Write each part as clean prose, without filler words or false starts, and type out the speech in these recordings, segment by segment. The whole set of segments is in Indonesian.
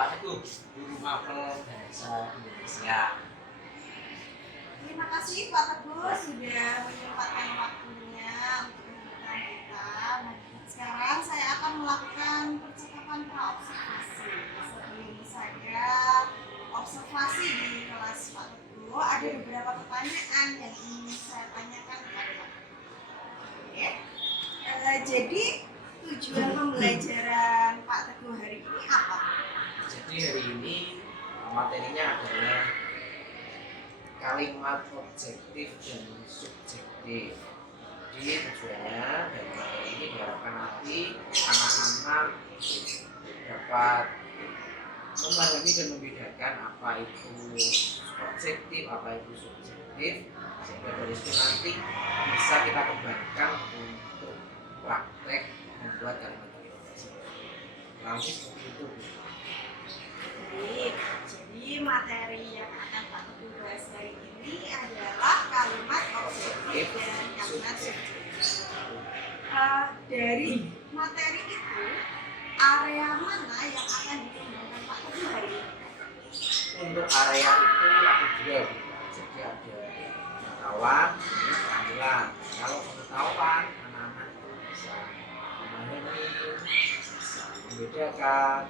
Pak Teguh, guru mapel bahasa Indonesia. Terima kasih Pak Teguh sudah menyempatkan waktunya untuk memberikan kita. Nah, sekarang saya akan melakukan percakapan praobservasi. Sebelum saya observasi di kelas Pak Teguh, ada beberapa pertanyaan yang ingin saya tanyakan kepada Pak Teguh. Oke. Jadi tujuan pembelajaran Pak Teguh hari ini apa? Jadi hari ini materinya adalah kalimat objektif dan subjektif. Jadi tujuannya dari materi ini diharapkan nanti anak-anak dapat memahami dan membedakan apa itu objektif, apa itu subjektif, sehingga dari situ nanti bisa kita kembangkan untuk praktek membuat kalimat objektif. Langsung seperti itu. Baik, jadi materi yang akan Pak Teguh bahas hari ini adalah kalimat objektif dan kalimat subjektif. Dari materi itu, area mana yang akan dikembangkan Pak Teguh hari ini? Untuk area itu ada dua, jadi ada pengetahuan dan keterampilan. Kalau pengetahuan, anak-anak itu bisa memahami, bisa membedakan.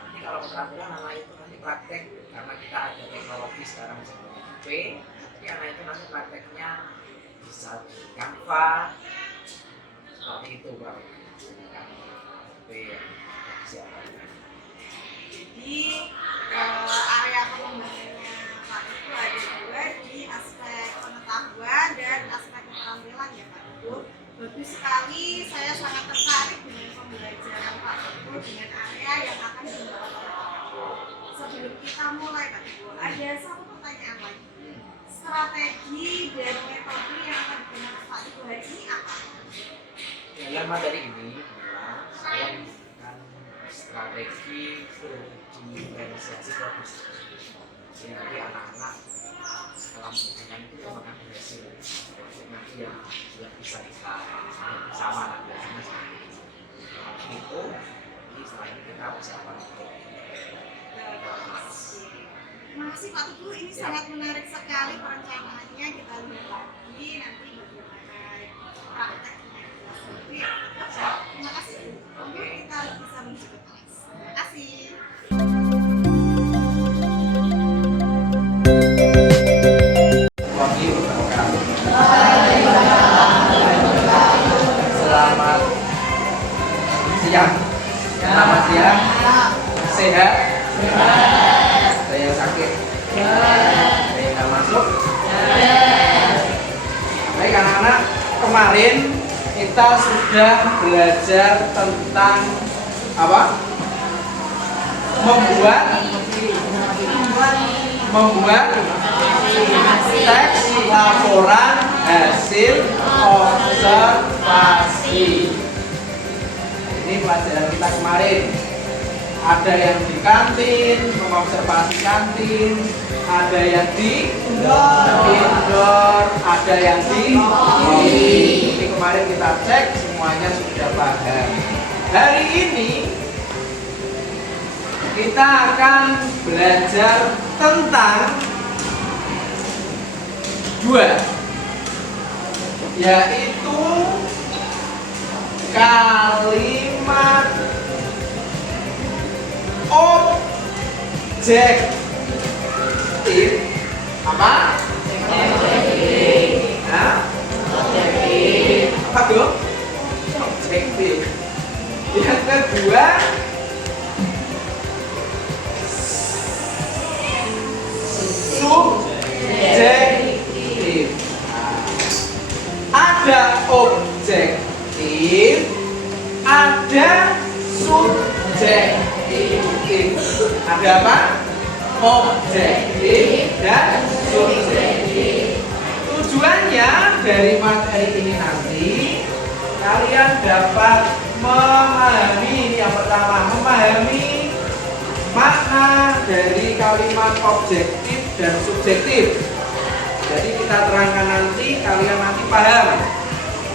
Nanti kalau keterampilan, anak itu nanti praktek, karena kita ada teknologi sekarang seperti HP, jadi anak itu nanti prakteknya bisa di Canva, seperti itu Pak. HP yang disiapkan. Jadi area pengembangannya Pak Teguh ada dua di aspek pengetahuan dan aspek keterampilan ya Pak Teguh. Bagus sekali, saya sangat tertarik dengan pembelajaran Pak Teguh dengan area yang akan dikembangkan oleh Pak Teguh. Sebelum kita mulai Pak Teguh, ada satu pertanyaan lagi. Strategi dan metode yang akan digunakan Pak Teguh hari ini apa? Dalam materi ini saya menggunakan strategi diferensiasi produksi. Jadi nanti anak-anak setelah menggunakan itu akan berhasil. Nanti yang bisa kita sama lah biasanya seperti itu. Itu jadi setelah ini kita persiapan untuk Terima kasih Pak Teguh, ini sangat menarik sekali perencanaannya. Kita lihat lagi nanti bagaimana prakteknya. Terima kasih. Oke, kita bisa menuju ke kelas. Terima kasih. Selamat siang. Selamat siang. Sehat? Ada yang sakit? Ada yang nggak masuk? Baik anak-anak, kemarin kita sudah belajar tentang apa? Membuat teks laporan hasil observasi. Ini pelajaran kita kemarin. Ada yang di kantin, mengobservasi kantin, ada yang di indoor, ada yang di ini kemarin kita cek semuanya sudah paham. Hari ini kita akan belajar tentang dua, yaitu kalimat objektif. Apa? Objektif. Hah? Objektif. Apa tuh? Objektif. Yang kedua, subjektif. Ada objektif, ada subjektif. Ada apa? Objektif dan subjektif. Tujuannya dari materi ini nanti kalian dapat memahami, yang pertama memahami makna dari kalimat objektif dan subjektif. Jadi kita terangkan nanti, kalian nanti paham.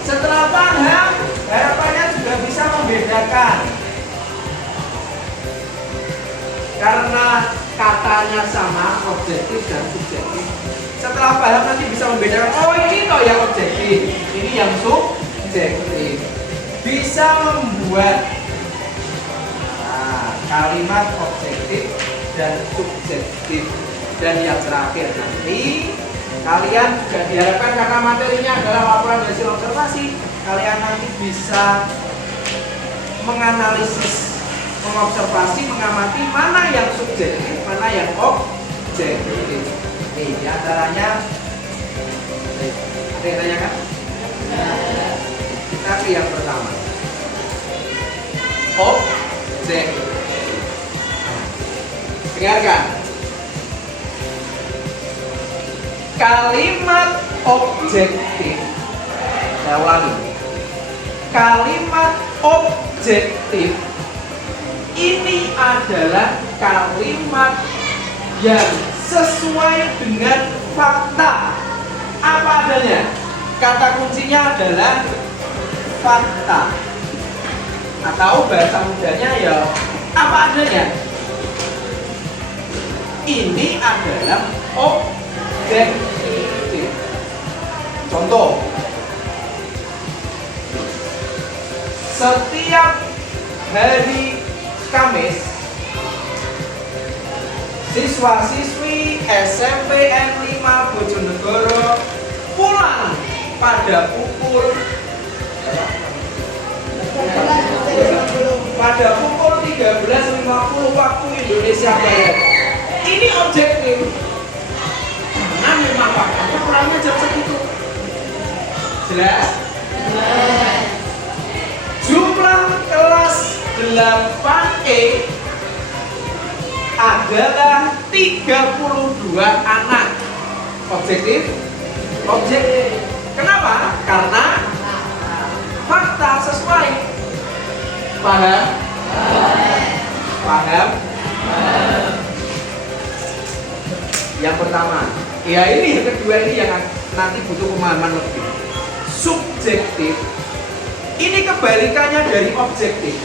Setelah paham, harapannya juga bisa membedakan Karena katanya sama, objektif dan subjektif. Setelah paham nanti bisa membedakan, oh ini toh yang objektif, ini yang subjektif. Bisa membuat kalimat objektif dan subjektif. Dan yang terakhir nanti kalian juga diharapkan, karena materinya adalah laporan hasil observasi, kalian nanti bisa menganalisis, mengobservasi, mengamati mana yang subjektif, mana yang objektif. Nih, diantaranya ada yang tanyakan? Kita ke yang pertama, objektif. Dengarkan, kalimat objektif. Saya ulangi, kalimat objektif ini adalah kalimat yang sesuai dengan fakta, apa adanya. Kata kuncinya adalah fakta, atau bahasa mudanya ya apa adanya. Ini adalah objektif. Contoh, setiap hari Kamis siswa-siswi SMP N5 Bojonegoro pulang pada pukul 13.50 waktu Indonesia Barat. Ini objektif. Karena memang faktanya pulangnya jam segitu. Jelas? Jumlah kelas 8E adalah 32 anak. Objektif? Objektif. Kenapa? Karena fakta sesuai. Paham? Paham? Yang pertama, ya ini yang kedua, ini yang nanti butuh pemahaman lebih. Subjektif ini kebalikannya dari objektif.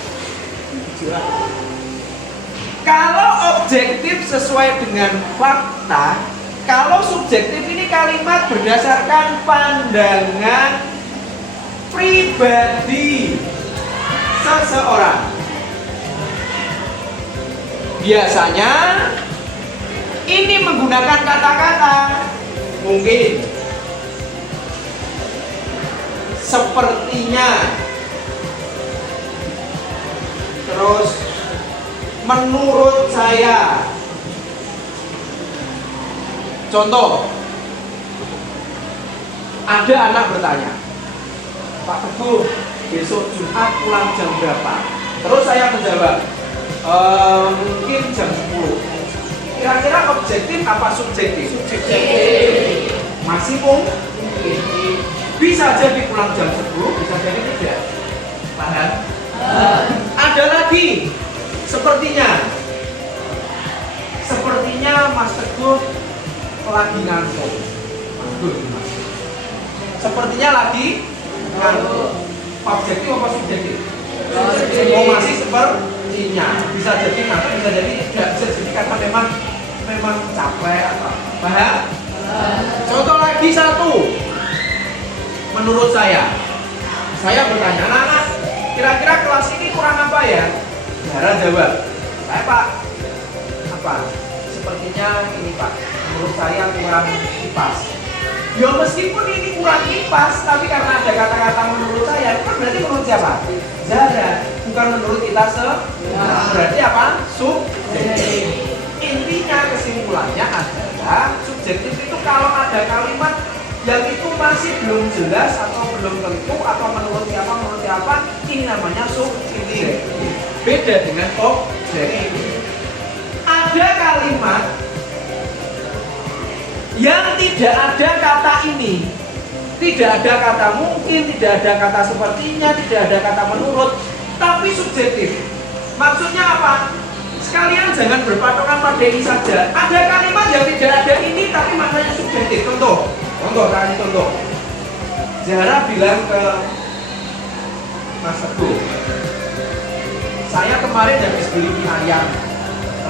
Kalau objektif sesuai dengan fakta, kalau subjektif ini kalimat berdasarkan pandangan pribadi seseorang. Biasanya ini menggunakan kata-kata mungkin sepertinya, terus menurut saya. Contoh, ada anak bertanya, Pak Teguh, besok Jumat pulang jam berapa? Terus saya menjawab, mungkin jam 10. Kira-kira objektif apa subjektif? Subjektif. Masih mungkin. Bisa jadi pulang jam 10, bisa jadi tidak. Paham? Ada lagi, sepertinya Mas Teguh lagi ngantuk. Sepertinya lagi ngantuk. Objektif apa subjektif? Oh, masih sepertinya. Bisa jadi ngantuk, bisa jadi tidak, bisa jadi karena memang capek atau paham? Contoh lagi satu. Menurut saya bertanya, anak-anak, kira-kira kelas ini kurang apa ya? Zara jawab, saya Pak, apa? Sepertinya ini Pak, menurut saya kurang kipas. Ya meskipun ini kurang kipas, tapi karena ada kata-kata menurut saya, kan berarti menurut siapa? Zara, bukan menurut kita berarti apa? Subjektif. Intinya kesimpulannya adalah subjektif itu kalau ada kalimat yang itu masih belum jelas atau belum tentu atau menurut siapa, ini namanya subjektif. Beda dengan objektif. Ada kalimat yang tidak ada kata ini, tidak ada kata mungkin, tidak ada kata sepertinya, tidak ada kata menurut, tapi subjektif. Maksudnya apa? Sekalian jangan berpatokan pada ini saja. Ada kalimat yang tidak ada ini tapi maknanya subjektif. Contoh. Zahra bilang ke Mas Teguh, saya kemarin habis beli mie ayam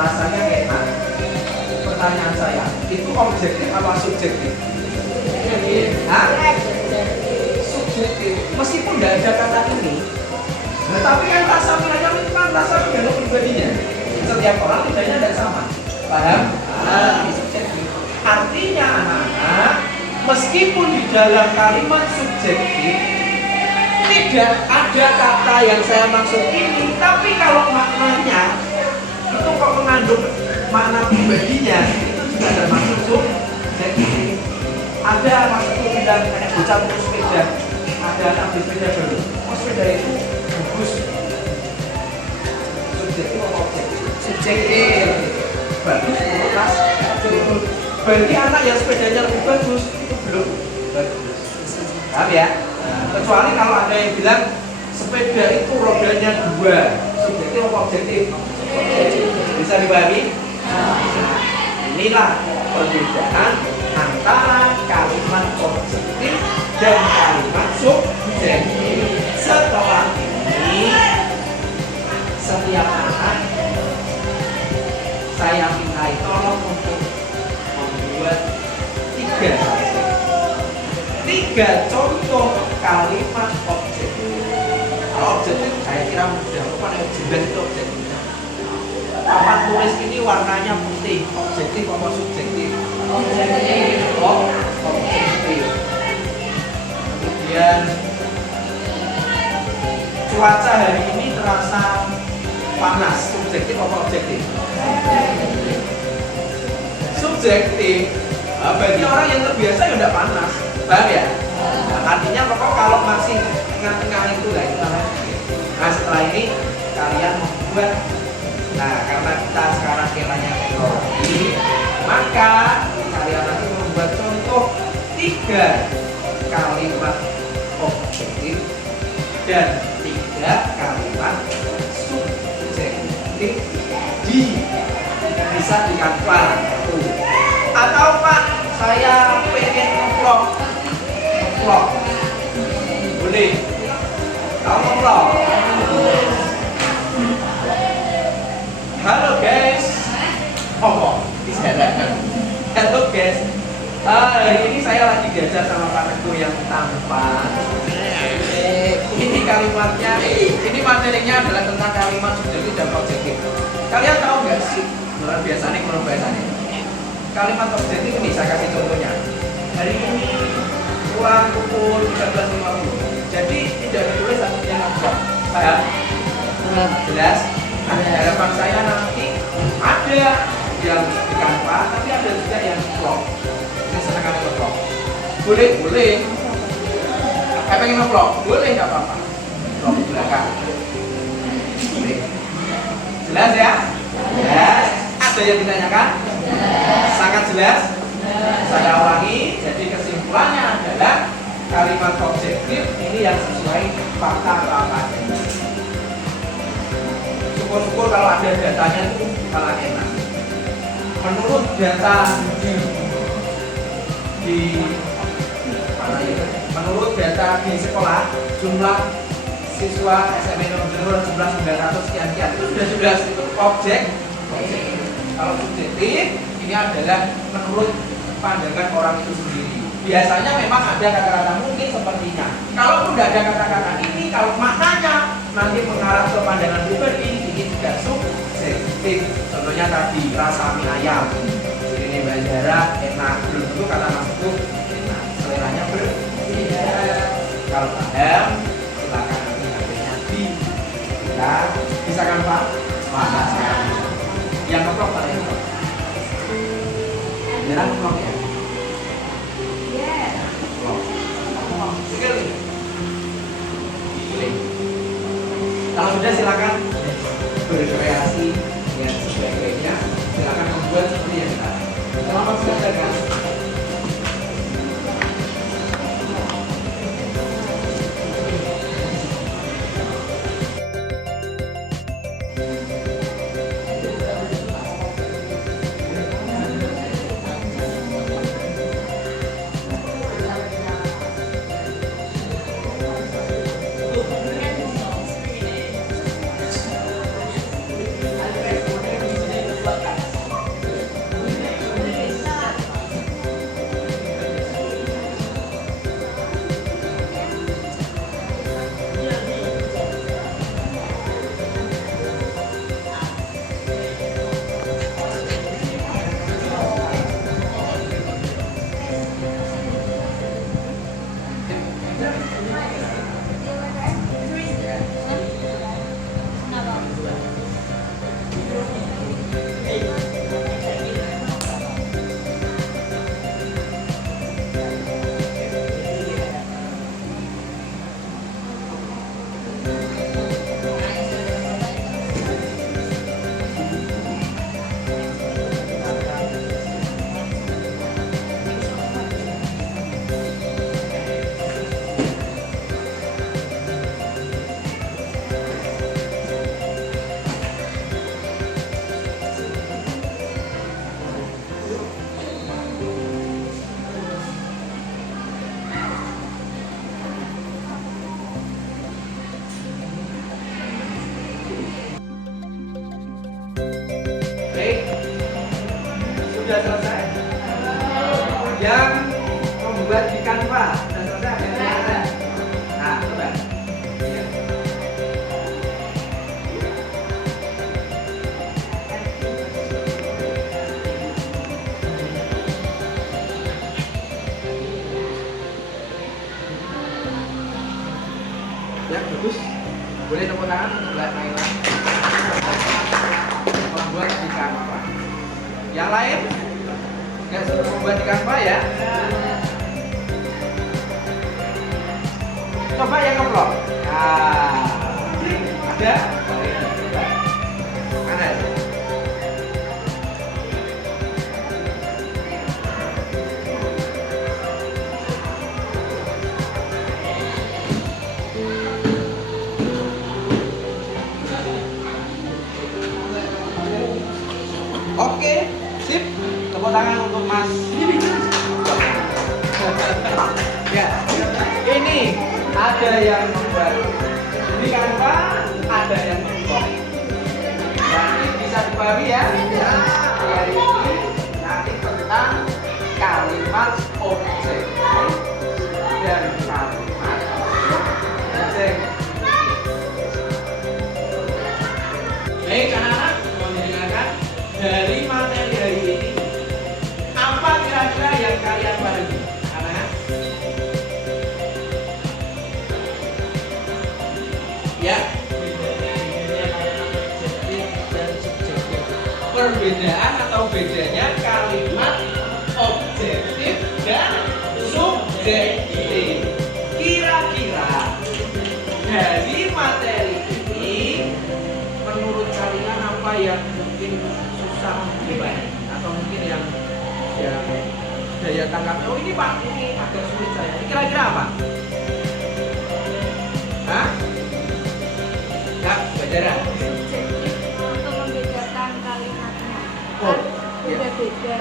rasanya enak. Pertanyaan saya, itu objektif apa subjektif? Hah? Subjektif. Meskipun tidak ada kata ini, tetapi kan rasa mie ayam itu kan rasa dialog pribadinya. Setiap orang lidahnya tidak sama. Paham? Ini subjektif. Artinya anak-anak, meskipun di dalam kalimat subjektif tidak ada kata yang saya maksud ini, tapi kalau maknanya itu kok mengandung makna pribadinya, itu juga ada maksud subjektif. Ada maksudku bilang kayak bocah punya sepeda, ada anak beli sepeda baru, oh sepeda itu bagus. Subjektif atau objektif? Subjektif. Bagus menurut Mas. Berarti anak yang sepedanya lebih bagus itu belum bagus. Paham ya? Kecuali kalau ada yang bilang sepeda itu rodanya 2, subjektif atau objektif? Bisa dipahami? Nah, inilah perbedaan antara kalimat objektif dan kalimat subjektif. Setelah ini, setiap anak saya minta tolong untuk membuat 3 contoh kalimat objektif. Kalau objektif saya kira mudah, bukan jelas itu objektifnya. Papan tulis ini warnanya putih, objektif apa subjektif? Objektif. Oh, objektif. Kemudian cuaca hari ini terasa panas, subjektif apa objektif? Subjektif. Bagi orang yang terbiasa ya udah panas, paham ya? Nah, artinya pokok kalau masih tengah-tengah itu lah itu namanya. Nah setelah ini kalian membuat, nah karena kita sekarang temanya teknologi, maka kalian nanti membuat contoh 3 kalimat objektif dan 3 kalimat subjektif bisa di Canva. Atau Pak, saya pengen ngevlog, boleh? Tahu ngevlog? Halo guys, halo guys. Hari ini saya lagi diajar sama Pak Teguh yang tampan. Ini kalimatnya, ini materinya adalah tentang kalimat subjektif dan objektif. Kalian tahu nggak sih? Luar biasa nih, menurut bahasanya. Kalimat objektif ini saya kasih contohnya. Hari ini pulang pukul 13.50. Jadi tidak ditulis artinya ngevlog. Paham? Jelas? Nah, harapan saya nanti ada yang di Canva, tapi ada juga yang vlog. Ini senang kali ngevlog. Boleh. Saya pengen ngevlog, boleh nggak apa-apa. Vlog di belakang. Boleh. Jelas ya? Jelas. Ada yang ditanyakan? Sangat jelas? Saya ulangi, jadi kesimpulannya adalah kalimat objektif ini yang sesuai fakta atau apa adanya. Syukur-syukur kalau ada datanya itu malah enak. Menurut data menurut data di sekolah, jumlah siswa SMA Negeri jumlah 900 sekian itu sudah itu objek. Kalau subjektif ini adalah menurut pandangan orang itu sendiri. Biasanya memang ada kata-kata mungkin sepertinya. Kalau tidak ada kata-kata ini, kalau maknanya nanti mengarah ke pandangan pribadi, ini juga subjektif. Contohnya tadi rasa mie ayam. Ini Banjara enak, belum tentu kata maksudku enak. Seleranya berbeda. Kalau paham, silakan nanti HP-nya di. Kita bisa kan Pak? Mana sekarang? Yang ngeplok tadi itu Banjara ngeplok ya? Kalau sudah silakan berkreasi yang sebaik-baiknya, silakan membuat seperti yang tadi. Selamat mengerjakan. sudah selesai. Yang membuat di Canva sudah selesai. Ada yang selesai. Nah, coba. Iya. Ya, bagus. Boleh tepuk tangan untuk Mbak Naila. Membuat di Canva. Yang lain? Nggak sudah membuat di Canva ya? Coba yang ngeblok. Nah, ada? Mana ya? Oke, sip. Tepuk tangan untuk Mas. Ya, ini ada yang membuat ini Canva, ada yang membuat. Nanti bisa dipahami ya. Hari ini nanti tentang kalimat objek dan kalimat objek. Baik anak-anak, mohon didengarkan. Dari materi hari ini, apa kira-kira yang kalian pahami? Anak? Ya. Perbedaan atau bedanya kalimat objektif dan subjektif. Kira-kira dari materi ini, menurut kalian apa yang mungkin susah dibahas atau mungkin yang daya tangkap? Oh ini Pak, ini agak sulit saya. Ini kira-kira apa? Hah? Enggak, pelajaran. Subjektif untuk membedakan kalimatnya. Oh, Kan iya. beda-beda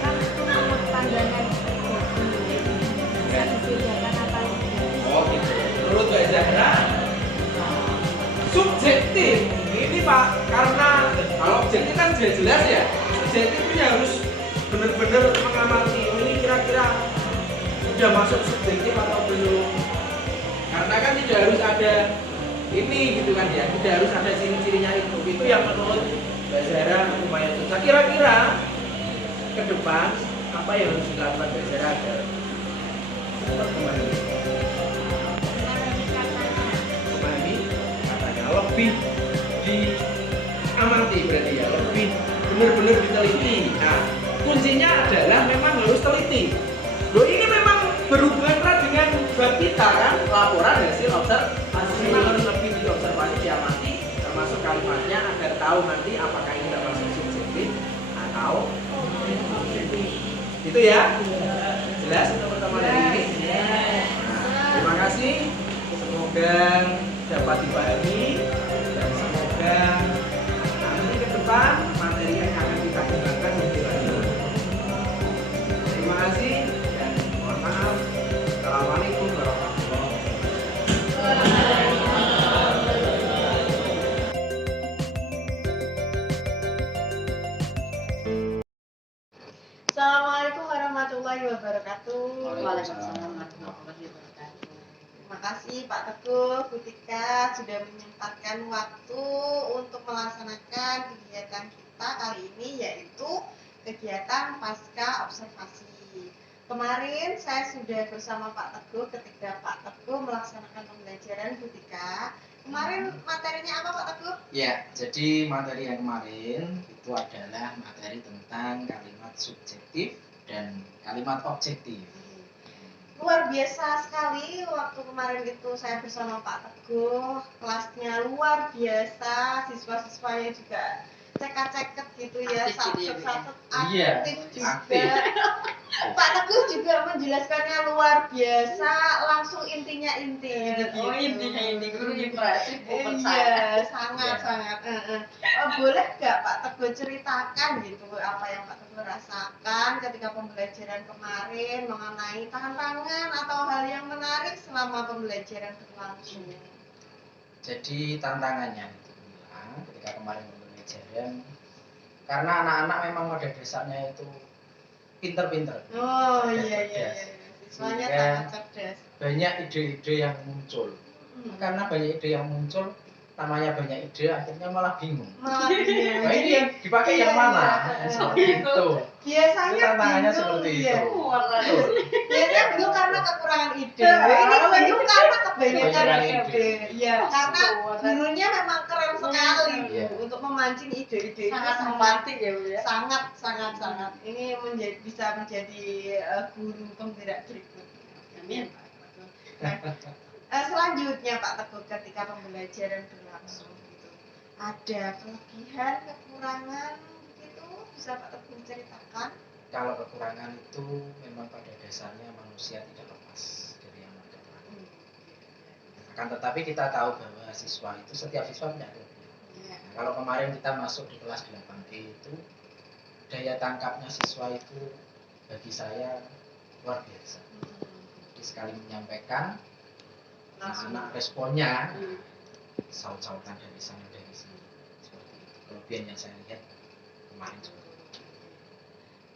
kan itu menurut pandangan pribadi. Bisa dibedakan apa yang Oh gitu. Menurut Mbak Zahra, subjektif ini Pak, karena kalau objektif kan jelas ya. Subjektif ini harus benar-benar mengamati. Oh, ini kira-kira sudah masuk subjektif atau belum? Karena kan tidak harus ada ini gitu kan ya, tidak harus ada ciri-cirinya itu. Itu yang menurut Mbak Zahra lumayan susah. Kira-kira ke depan apa yang harus dilakukan Mbak Zahra agar cepat kembali? Memahami katanya lebih diamati berarti ya, lebih benar-benar diteliti. Nah, kuncinya adalah memang harus teliti. Loh ini memang berhubungan erat dengan bab kita kan, laporan hasil observasi. Memang harus lebih diobservasi, diamati, termasuk kalimatnya agar tahu nanti apakah ini termasuk subjektif atau objektif. Itu ya? Jelas untuk pertemuan hari ini? Nah, terima kasih. Semoga dapat dipahami dan semoga nanti ke depan materi yang akan kita gunakan lebih lanjut. Terima kasih dan mohon maaf. Assalamualaikum warahmatullahi Assalamualaikum warahmatullahi wabarakatuh. Waalaikumsalam warahmatullahi wabarakatuh. Terima kasih Pak Teguh, Bu Tika sudah menyempatkan waktu untuk melaksanakan kegiatan kita kali ini, yaitu kegiatan pasca observasi. Kemarin saya sudah bersama Pak Teguh ketika Pak Teguh melaksanakan pembelajaran Bu Tika. Kemarin materinya apa Pak Teguh? Ya, jadi materi yang kemarin itu adalah materi tentang kalimat subjektif dan kalimat objektif. Luar biasa sekali waktu kemarin itu saya bersama Pak Teguh, kelasnya luar biasa, siswa-siswanya juga cekak-cekek gitu ya, satu-satu Iya, aktif aktif. juga. Pak Teguh juga menjelaskannya luar biasa, langsung intinya inti. Oh, intinya inti guru impresif bukan saya. Iya, sangat-sangat. Boleh nggak Pak Teguh ceritakan gitu apa yang Pak Teguh rasakan ketika pembelajaran kemarin mengenai tantangan atau hal yang menarik selama pembelajaran berlangsung? Jadi tantangannya itu bilang ketika kemarin pembelajaran karena anak-anak memang pada dasarnya itu pinter-pinter. Oh iya. Siswanya Sehingga sangat cerdas. banyak ide-ide yang muncul. Karena banyak ide yang muncul, namanya banyak ide, akhirnya malah bingung. Malah iya. Wah, ini dipakai yang mana? Seperti itu. Biasanya Tantangannya bingung, seperti iya. itu. Betul. Biasanya bingung karena kekurangan ide. Ini bingung karena kebanyakan Kebanyakan ide. ide. Iya, karena gurunya memang keren sekali Iya. untuk memancing ide-ide itu Sangat romantis ya Bu ya. sangat. Ini bisa menjadi guru penggerak berikutnya. Amin. Nah, selanjutnya Pak Teguh, ketika pembelajaran berlangsung gitu, ada kelebihan, kekurangan gitu, bisa Pak Teguh ceritakan? Kalau kekurangan itu memang pada dasarnya manusia tidak lepas dari yang ada kekurangan. Akan tetapi kita tahu bahwa setiap siswa punya kelebihan. Iya. Nah, kalau kemarin kita masuk di kelas 8D itu, daya tangkapnya siswa itu bagi saya luar biasa. Jadi sekali menyampaikan, anak responnya saut-sautan dari sana dari sini. Seperti itu. Kelebihan yang saya lihat kemarin seperti itu.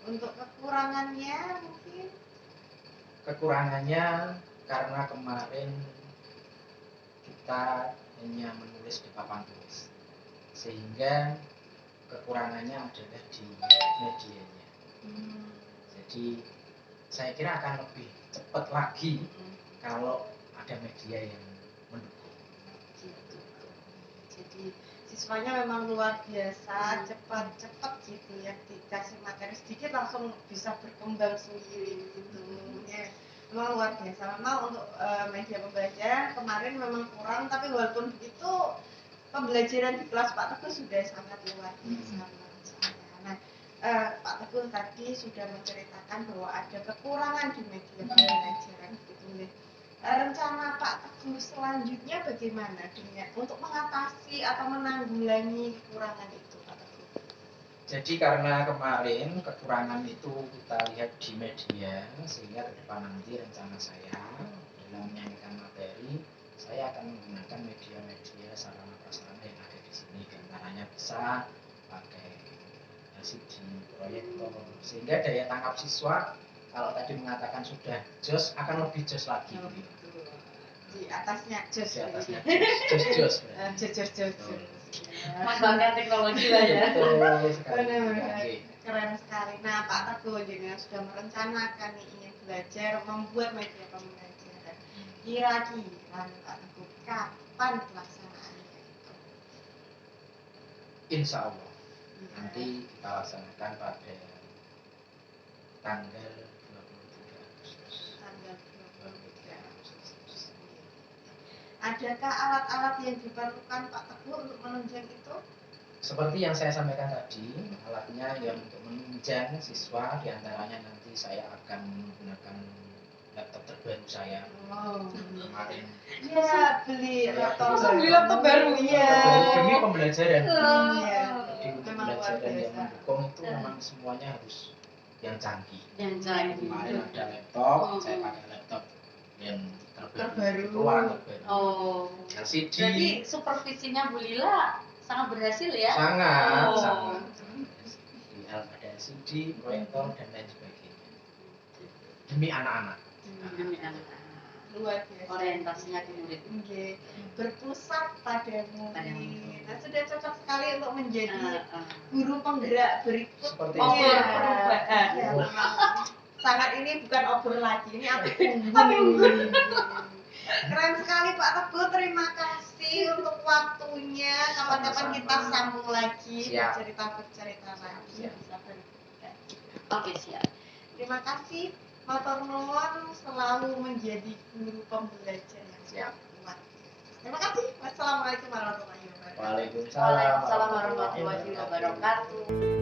Untuk kekurangannya mungkin Kekurangannya karena kemarin kita hanya menulis di papan tulis, sehingga kekurangannya adalah di medianya. Jadi saya kira akan lebih cepat lagi kalau ada media yang mendukung. gitu. Jadi siswanya memang luar biasa, cepat gitu ya, dikasih materi sedikit langsung bisa berkembang sendiri gitu. Ya, memang luar biasa. Memang untuk media pembelajaran kemarin memang kurang, tapi walaupun begitu pembelajaran di kelas Pak Teguh sudah sangat luar biasa menurut saya. Nah, Pak Teguh tadi sudah menceritakan bahwa ada kekurangan di media pembelajaran gitu ya. Rencana Pak Teguh selanjutnya bagaimana dengan untuk mengatasi atau menanggulangi kekurangan itu, Pak Teguh? Jadi karena kemarin kekurangan itu kita lihat di media, sehingga ke depan nanti rencana saya dalam menyampaikan materi, saya akan menggunakan media-media sarana prasarana yang ada di sini. Diantaranya bisa pakai LCD, proyektor, sehingga daya tangkap siswa kalau tadi mengatakan sudah jos akan lebih jos lagi. Di atasnya jos. Di atasnya jos. Jos. Mengembangkan teknologi lah ya. Betul sekali. Benar-benar Oke. keren sekali. Nah, Pak Teguh juga sudah merencanakan nih ingin belajar membuat media pembelajaran. Kira-kira Pak Teguh kapan pelaksanaannya itu? Insya Allah nanti kita laksanakan pada tanggal 23 Agustus. Tanggal 23 Agustus. Adakah alat-alat yang diperlukan Pak Teguh untuk menunjang itu? Seperti yang saya sampaikan tadi, alatnya yang untuk menunjang siswa, diantaranya nanti saya akan menggunakan laptop terbaru saya kemarin. Ya, beli laptop. Beli laptop baru. Iya. Demi pembelajaran. Iya. Jadi untuk Memang luar pembelajaran yang biasa. mendukung itu memang semuanya harus yang canggih. Yang canggih. Kemarin ada laptop, saya pakai laptop yang terbaru. Keluaran terbaru. Oh. LCD. Jadi supervisinya Bu Lila sangat berhasil ya? Sangat. Oh. Di ada LCD, proyektor dan lain sebagainya. Demi anak-anak. Luar biasa. Orientasinya ke murid. Oke. Berpusat pada murid. Nah, sudah cocok sekali untuk menjadi guru penggerak berikutnya. Seperti Obor perubahan. Ya, memang sangat ini bukan obor lagi, ini api unggun. Keren sekali Pak Teguh, terima kasih untuk waktunya. Kapan-kapan kita sambung lagi bercerita lagi. Bisa bercerita. Oke, siap. Terima kasih. Matur nuwun selalu menjadi guru pembelajar yang Siap. kuat. Terima kasih. Wassalamualaikum warahmatullahi wabarakatuh. Waalaikumsalam Waalaikumsalam warahmatullahi wabarakatuh.